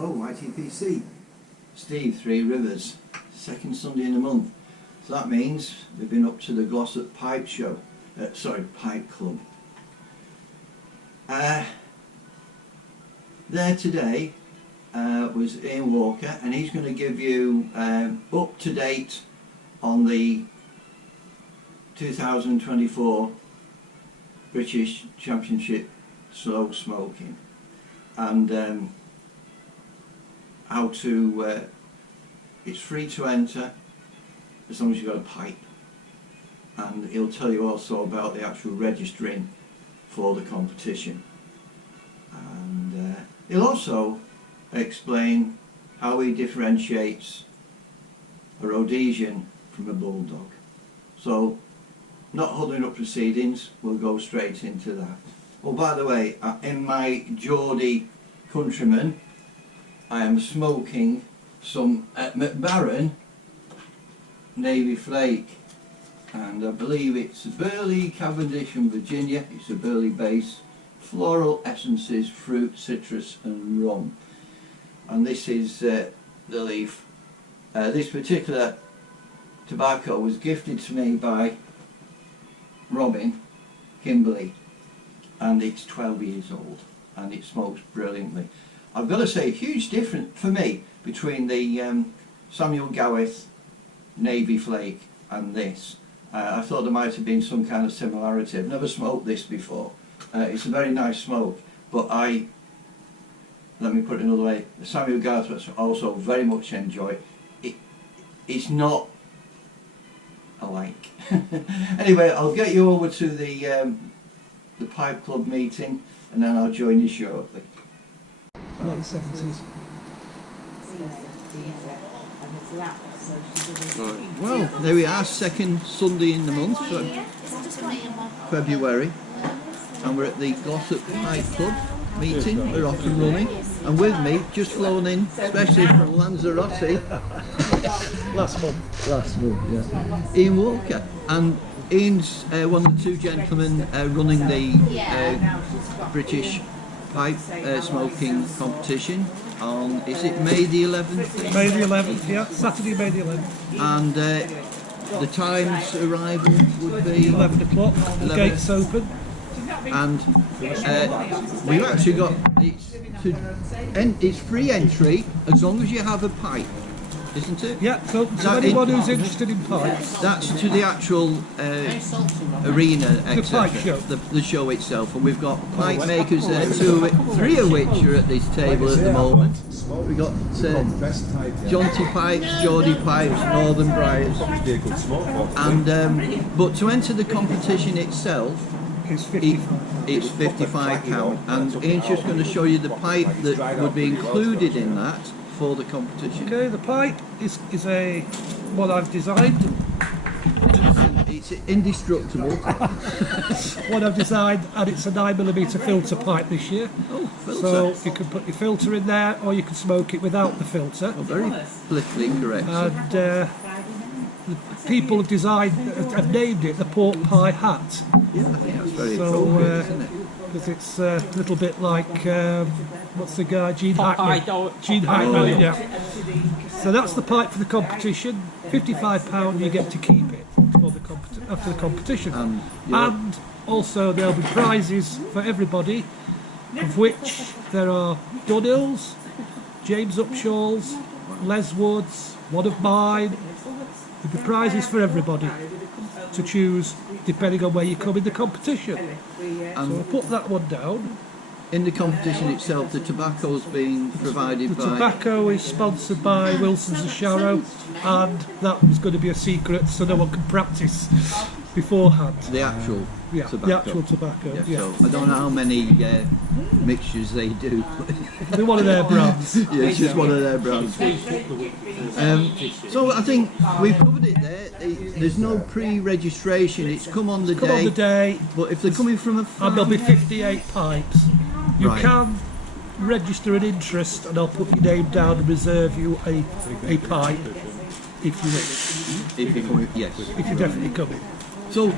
Hello, YTPC. Steve, Three Rivers, second Sunday in the month. So that means we've been up to the Glossop Pipe Show, Pipe Club. There today was Ian Walker, and he's going to give you up to date on the 2024 British Championship slow smoking, and how to it's free to enter as long as you've got a pipe, and he'll tell you also about the actual registering for the competition, and he'll also explain how he differentiates a Rhodesian from a Bulldog. So, not holding up proceedings, we'll go straight into that. Oh, by the way, in my Geordie countryman, I am smoking some McBaron Navy Flake, and I believe it's Burley, Cavendish and Virginia. It's a Burley base, floral essences, fruit, citrus and rum. And this is the leaf. This particular tobacco was gifted to me by Robin Kimberley, and it's 12 years old and it smokes brilliantly. I've got to say, a huge difference for me between the Samuel Gawith Navy Flake and this. I thought there might have been some kind of similarity. I've never smoked this before. It's a very nice smoke, but let me put it another way, the Samuel Gawith I also very much enjoy. It's not alike. Anyway, I'll get you over to the Pipe Club meeting, and then I'll join you shortly. Late 70s. Right. Well, there we are, second Sunday in the month, so February, and we're at the Glossop Pipe Club meeting. We're off and running, and with me, just flown in, especially from Lanzarote, Last month, yeah, Ian Walker. And Ian's one of the two gentlemen running the British pipe smoking competition on, is it May the 11th? May the 11th, yeah, Saturday, May the 11th. And the time's arrival would be 11 o'clock, the gates open. And we've actually got, it's free entry as long as you have a pipe, isn't it? Yeah, so anyone who's interested in pipes. That's to the actual arena, The pipe show. The show itself, and we've got pipe makers there, three of which are at this table at the moment. We've got Jaunty Pipes, Geordie Pipes, Northern Briars, and but to enter the competition itself, It's 55. It's £55, and Ian's just going to show you the pipe that would be included in that for the competition. Okay, the pipe is what I've designed. It's indestructible. What I've designed, and it's a 9mm filter pipe this year. Oh, filter. So you can put your filter in there, or you can smoke it without the filter. Oh, very politically correct. And the people have named it the pork pie hat. Yeah, I think that's very appropriate, isn't it? Because it's a little bit like, what's the guy, Gene Hackman. Gene Hackman, yeah. So that's the pipe for the competition. £55, you get to keep it for the after the competition. And also there'll be prizes for everybody, of which there are Dunhills, James Upshaw's, Les Wood's, one of mine. There'll be prizes for everybody to choose depending on where you come in the competition. So I'll put that one down. In the competition itself, the tobacco's being provided by... The tobacco is sponsored by Wilson's and Sharrow, and that was going to be a secret so no one can practice beforehand. The actual tobacco. The actual tobacco, yeah. So I don't know how many mixtures they do. They're one of their brands. Yeah, it's just one of their brands. So I think we've covered it there. There's no pre-registration. It's come on the day. Come on the day. But if they're coming from a farm... And there'll be 58 pipes. You Right. can register an interest, and I'll put your name down and reserve you a pipe if you wish. If you're coming, yes. If you're definitely coming. So,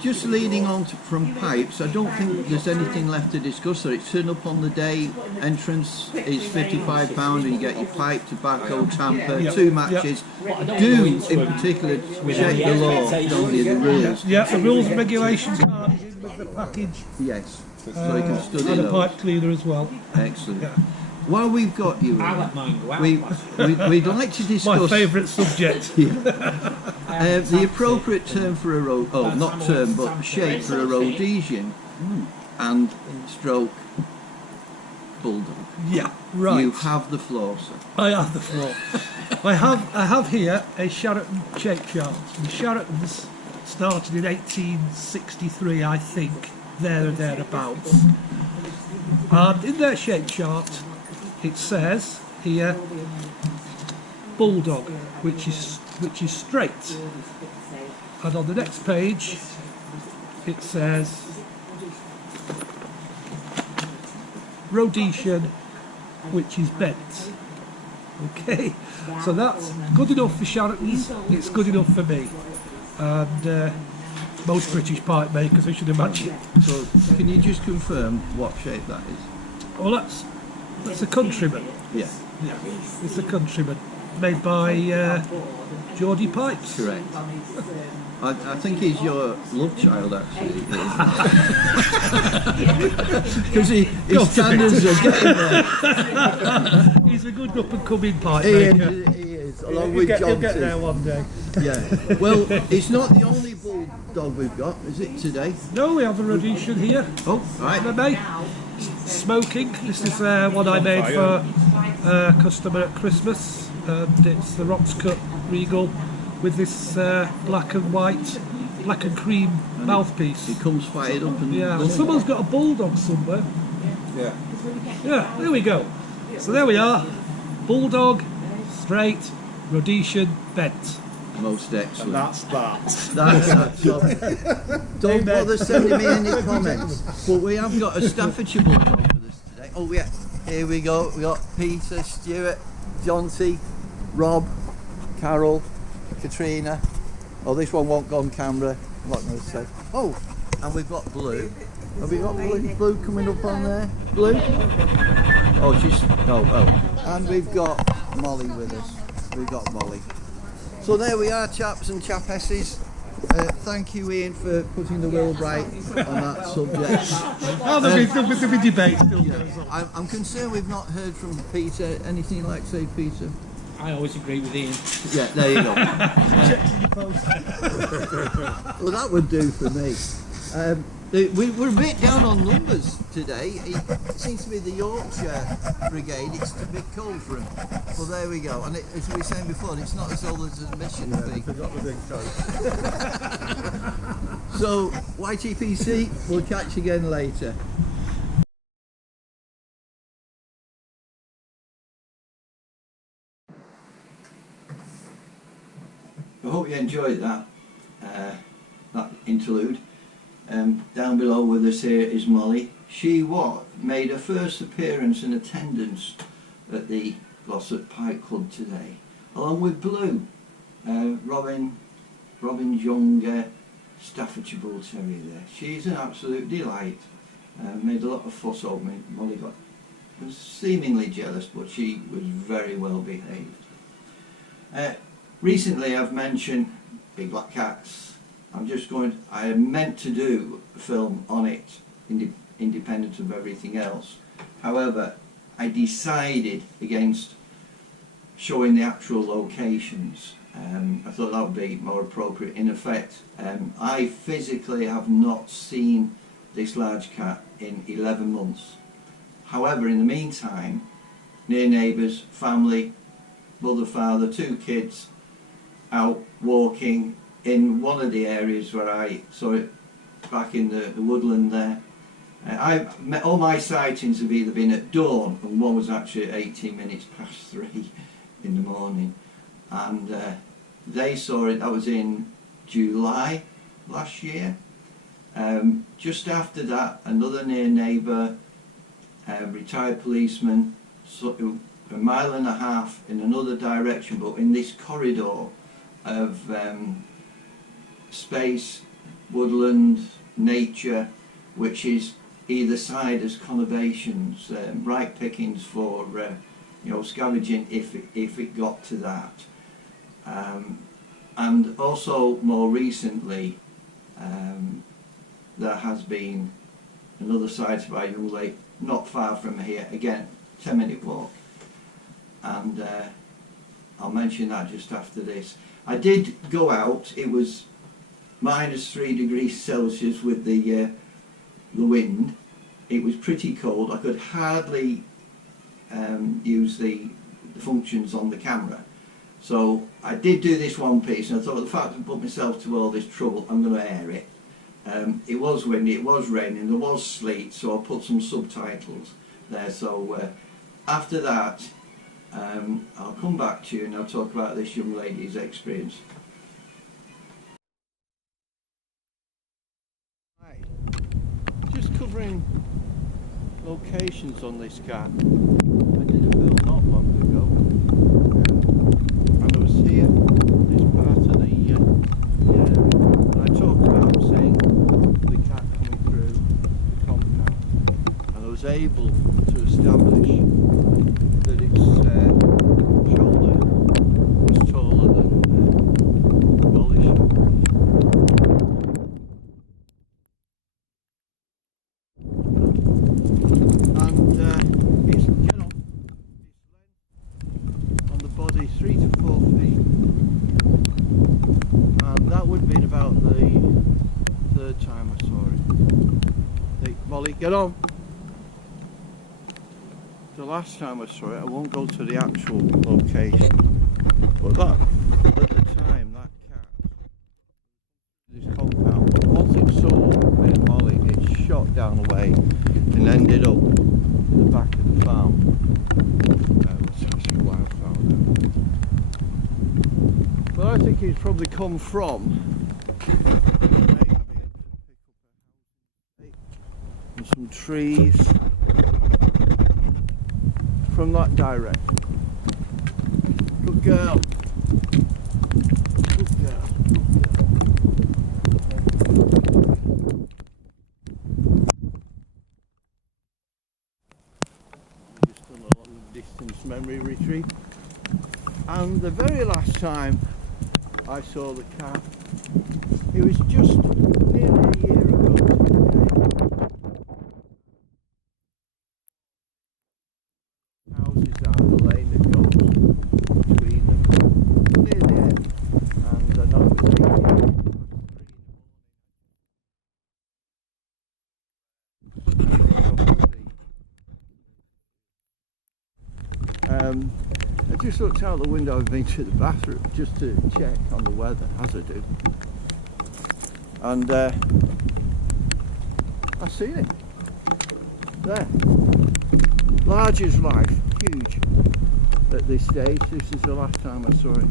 just leading on from pipes, I don't think there's anything left to discuss there. It's turn up on the day, entrance is £55 and you get your pipe, tobacco, tamper, 2 matches. Do, in particular, check the law, don't you, the rules? Yeah, the rules and regulations card is in with the package. Yes, so you can study and a those. pipe cleaner as well. Excellent. Yeah. While we've got you, we'd like to discuss... My favourite subject. the appropriate term for a not term, but shape for a Rhodesian and stroke Bulldog. Yeah, right. You have the floor, sir. I have the floor. I have here a Sheraton shape chart. The Sheratons started in 1863, I think, there or thereabouts. And in their shape chart, it says here Bulldog, which is straight, and on the next page it says Rhodesian, which is bent. Okay, so that's good enough for Sheratons. It's good enough for me, and most British pipe makers, I should imagine. So, can you just confirm what shape that is? Well, that's a Countryman. Yeah. Yeah, it's a Countryman made by Geordie Pipes. Correct. I think he's your love child, actually. Because his standards are getting there. He's a good up and coming pipe He maker. is, along with He'll Johnson. get there one day. Yeah. Well, it's not the only Bulldog we've got, is it, today? No, we have a Rhodesian here. Oh, right. MMA. Smoking. This is one I made for a customer at Christmas, and it's the Rocks Cut Regal with this black and cream mouthpiece. It comes fired up and... Yeah, well, someone's got a Bulldog somewhere. Yeah. Yeah, there we go. So there we are. Bulldog, straight, Rhodesian, bent. Most excellent. And that's that. That's that. Don't bother sending me any comments. But we have got a Staffordshire Bulldog with us today. Oh yeah, here we go. We got Peter, Stuart, Jonty, Rob, Carol, Katrina. Oh, this one won't go on camera. I'm not going to say. Oh, and we've got Blue. Have we got Blue coming up on there? Blue? Oh, she's... Oh. And we've got Molly with us. We've got Molly. So there we are, chaps and chapesses. Thank you, Ian, for putting the will right on that subject. Oh, there'll be debate still. Yeah. I'm concerned we've not heard from Peter. Anything you'd like to say, Peter? I always agree with Ian. Yeah, there you go. Well, that would do for me. We're a bit down on numbers today. It seems to be the Yorkshire Brigade. It's a bit cold for them. Well, there we go. And as we were saying before, it's not as old as an admission fee. Forgot the big coat. So, YTPC, we'll catch you again later. I hope you enjoyed that interlude. Down below with us here is Molly. She made her first appearance and attendance at the Glossop Pipe Club today, along with Blue, Robin's young Staffordshire Bull Terrier there. She's an absolute delight. Made a lot of fuss over me. Molly was seemingly jealous, but she was very well behaved. Recently I've mentioned Big Black Cats. I meant to do a film on it, independent of everything else. However, I decided against showing the actual locations. I thought that would be more appropriate. In effect, I physically have not seen this large cat in 11 months. However, in the meantime, near neighbours, family, mother, father, 2 kids, out walking in one of the areas where I saw it back in the woodland there. All my sightings have either been at dawn, and one was actually at 18 minutes past 3 in the morning. And they saw it, that was in July last year. Just after that, another near neighbour, retired policeman, a mile and a half in another direction, but in this corridor of space woodland, nature, which is either side as conurbations, ripe pickings for you know, scavenging if it got to that. And also more recently there has been another site by young lady not far from here, again 10-minute walk, and I'll mention that just after this. I did go out, it was -3 degrees Celsius with the wind. It was pretty cold, I could hardly use the functions on the camera. So I did do this one piece, and I thought, the fact I put myself to all this trouble, I'm going to air it. It was windy, it was raining, there was sleet, so I put some subtitles there. So after that, I'll come back to you and I'll talk about this young lady's experience. Hi. Just covering locations on this cat. I did a film not long ago, and I was here, this part of the area, and I talked about saying the cat coming through the compound, and I was able to establish that its shoulder was taller than Wally's shoulder. And its length on the body 3 to 4 feet, and that would have been about the 3rd time I saw it. Hey, Molly, get on! The last time I saw it, I won't go to the actual location, but that, at the time, that cat, this compound, once it saw me and Molly, it shot down the way and ended up in the back of the farm. It's actually a wildflower there. But I think it's probably come from maybe and some trees from that direction. Good girl. Good girl. Just done a lot of distance memory retrieve. And the very last time I saw the cat, it was just nearly a year ago today. Houses are the lane that goes between them near the end, and I know it was 18 I just looked out the window and been to the bathroom just to check on the weather, as I do, and I seen it there, large as life, huge at this stage. This is the last time I saw it.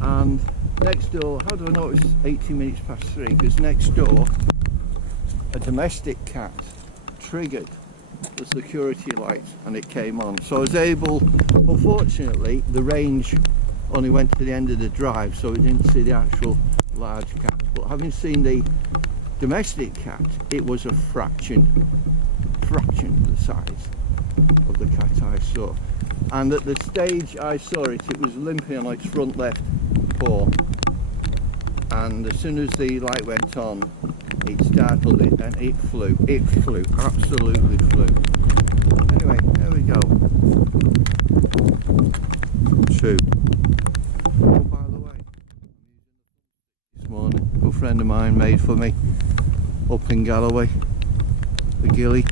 And next door, how do I know it was 18 minutes past 3? Because next door a domestic cat triggered the security lights and it came on, so I was able, unfortunately the range only went to the end of the drive, so it didn't see the actual large cat, but having seen the domestic cat, it was a fraction of the size of the cat I saw. And at the stage I saw it, it was limping on its front left paw, and as soon as the light went on, it startled it and it flew, absolutely flew. Anyway, there we go. 2. Oh, by the way, this morning, a good friend of mine made for me up in Galloway, the gilly.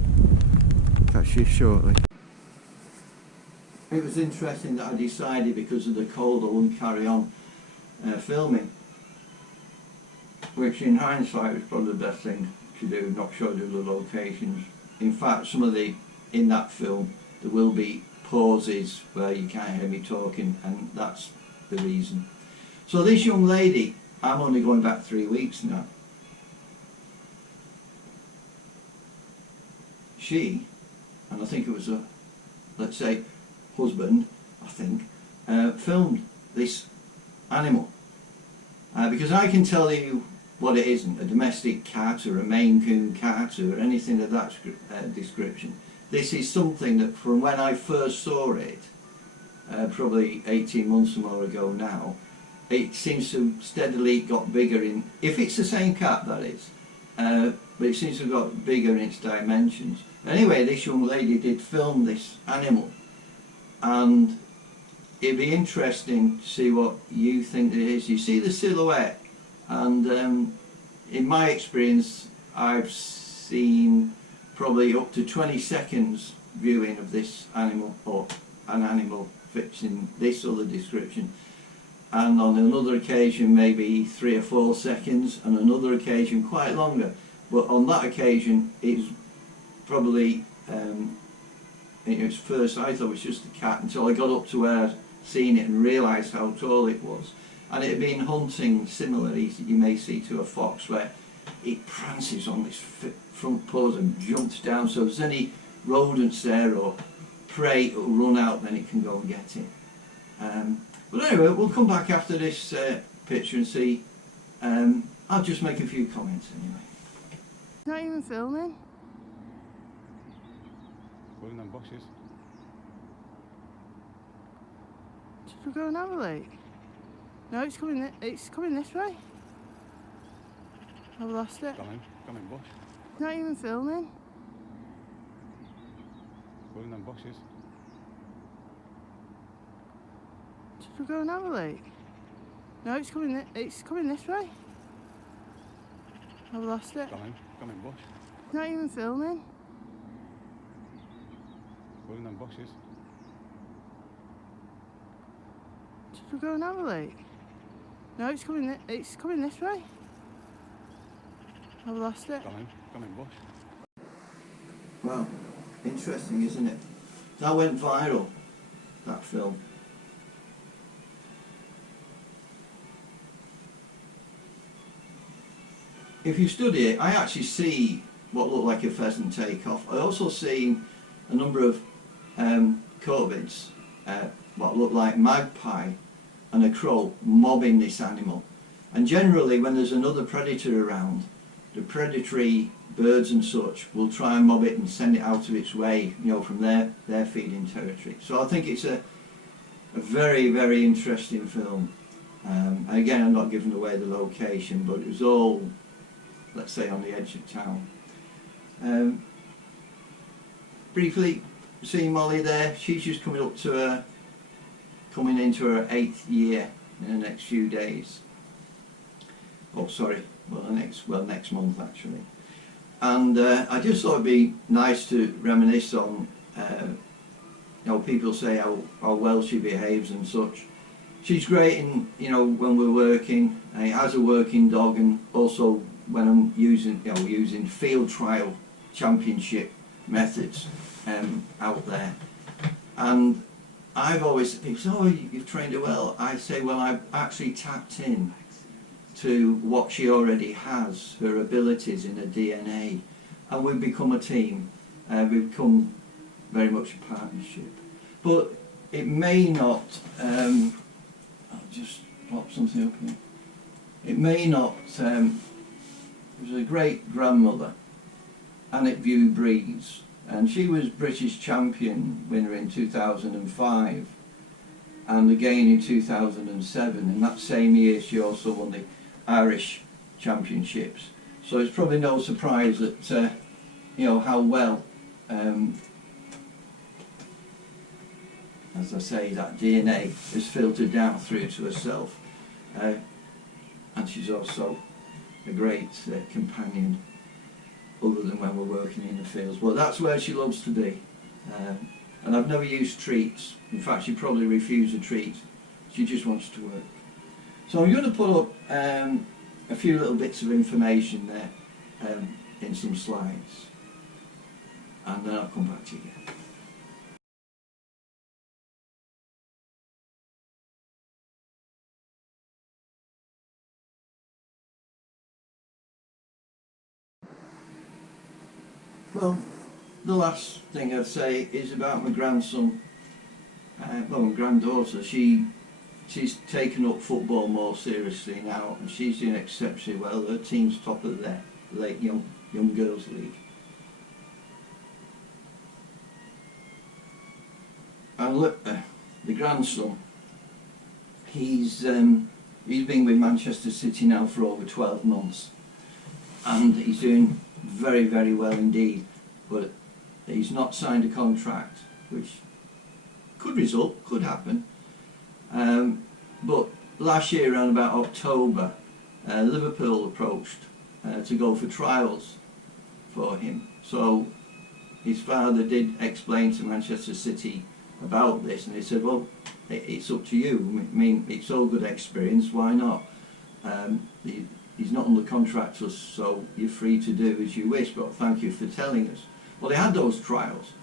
Catch you shortly. It was interesting that I decided, because of the cold, I wouldn't carry on filming, which in hindsight was probably the best thing to do, not show you the locations. In fact, some of in that film, there will be pauses where you can't hear me talking, and that's the reason. So this young lady, I'm only going back 3 weeks now. She, and I think it was a, let's say, husband, I think, filmed this animal. Because I can tell you what it isn't, a domestic cat or a Maine Coon cat or anything of that description. This is something that from when I first saw it, probably 18 months or more ago now, it seems to have steadily got bigger in, if it's the same cat that is, but it seems to have got bigger in its dimensions. Anyway, this young lady did film this animal, and it'd be interesting to see what you think it is. You see the silhouette, and in my experience I've seen probably up to 20 seconds viewing of this animal, or an animal fits in this other description, and on another occasion maybe 3 or 4 seconds, and another occasion quite longer. But on that occasion it's probably at its first I thought it was just a cat, until I got up to where I'd seen it and realised how tall it was. And it had been hunting similarly, you may see, to a fox, where it prances on its front paws and jumps down, so if there's any rodents there or prey, it'll run out, then it can go and get it. But anyway, we'll come back after this picture and see. I'll just make a few comments anyway. Not even filming. We're in them bushes. Should we go and have a look? No, it's coming this way. I've lost it. Gone in bush. Not even filming. We're in them bushes. Should we go and have a look? No, it's coming this way. I've lost it. Gone in bush. Not even filming. We're in them bushes. Should we go and have a look? No, it's coming this way. I've lost it. Gone in bush. Well, interesting, isn't it? That went viral, that film. If you study it, I actually see what looked like a pheasant take off. I also see a number of corvids, what looked like magpie and a crow, mobbing this animal. And generally when there's another predator around, the predatory birds and such will try and mob it and send it out of its way, you know, from their feeding territory. So I think it's a very, very interesting film. Again, I'm not giving away the location, but it was all, let's say, on the edge of town. Briefly, seeing Molly there, she's just coming into her 8th year in the next few days. Oh, sorry, next month actually. And I just thought it'd be nice to reminisce on, you know, people say how well she behaves and such. She's great in, you know, when we're working, as a working dog, and also when I'm using field trial championship methods out there. And I've always, people say, oh, you've trained her well. I say, well, I've actually tapped in to what she already has, her abilities in her DNA, and we've become a team. We've become very much a partnership. But it may not, I'll just pop something up here. It may not, there was a great grandmother, Annette View Briars, and she was British champion winner in 2005 and again in 2007, and that same year she also won the Irish championships. So it's probably no surprise that you know how well, as I say, that DNA is filtered down through to herself, and she's also a great companion, other than when we're working in the fields. But that's where she loves to be. And I've never used treats. In fact, she probably refused a treat. She just wants to work. So I'm going to put up a few little bits of information there in some slides, and then I'll come back to you again. Well, the last thing I'd say is about my grandson, well, my granddaughter. She she's taken up football more seriously now, and she's doing exceptionally well. Her team's top of their late young girls league. And look, the grandson, he's been with Manchester City now for over 12 months, and he's doing very, very well indeed. But he's not signed a contract, which could happen. But last year, around about October, Liverpool approached to go for trials for him. So his father did explain to Manchester City about this, and he said, well, it's up to you. I mean, it's all good experience, why not? He's not under contract to us, so you're free to do as you wish, but thank you for telling us. Well, they had those trials,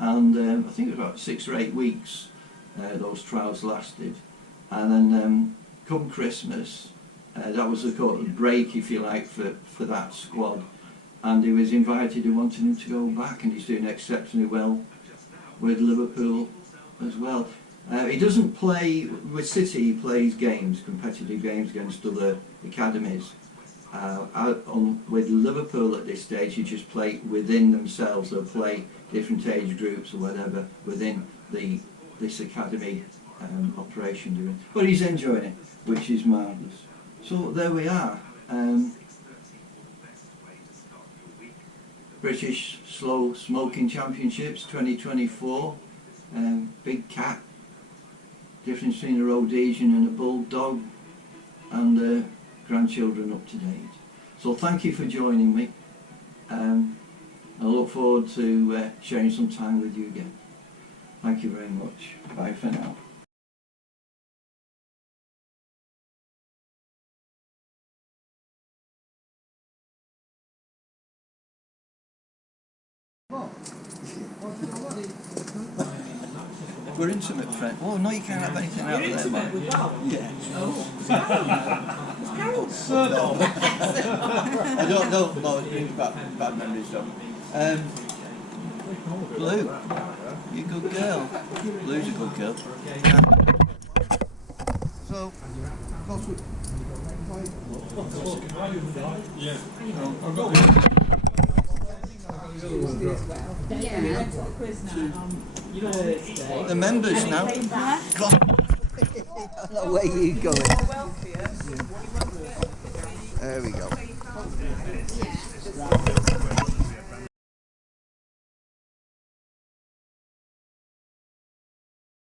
and I think it was about 6 or 8 weeks those trials lasted. And then come Christmas, that was a kind of break, if you like, for that squad. And he was invited, he wanted him to go back, and he's doing exceptionally well with Liverpool as well. He doesn't play with City, he plays games, competitive games against other academies. With Liverpool at this stage, he just play within themselves. They'll play different age groups or whatever within this academy operation doing. But he's enjoying it, which is marvellous. So there we are. British Slow Smoking Championships 2024. Big cat. Difference between a Rhodesian and a Bulldog, and grandchildren up to date. So thank you for joining me. I look forward to sharing some time with you again. Thank you very much. Bye for now. We're intimate friends. Oh no, you can't have anything out there, man. With Rob? Yeah. I don't know. No, it brings back bad memories, though. Blue, you're a good girl. Blue's a good girl. So, yeah. The members now. Where are you going? There we go.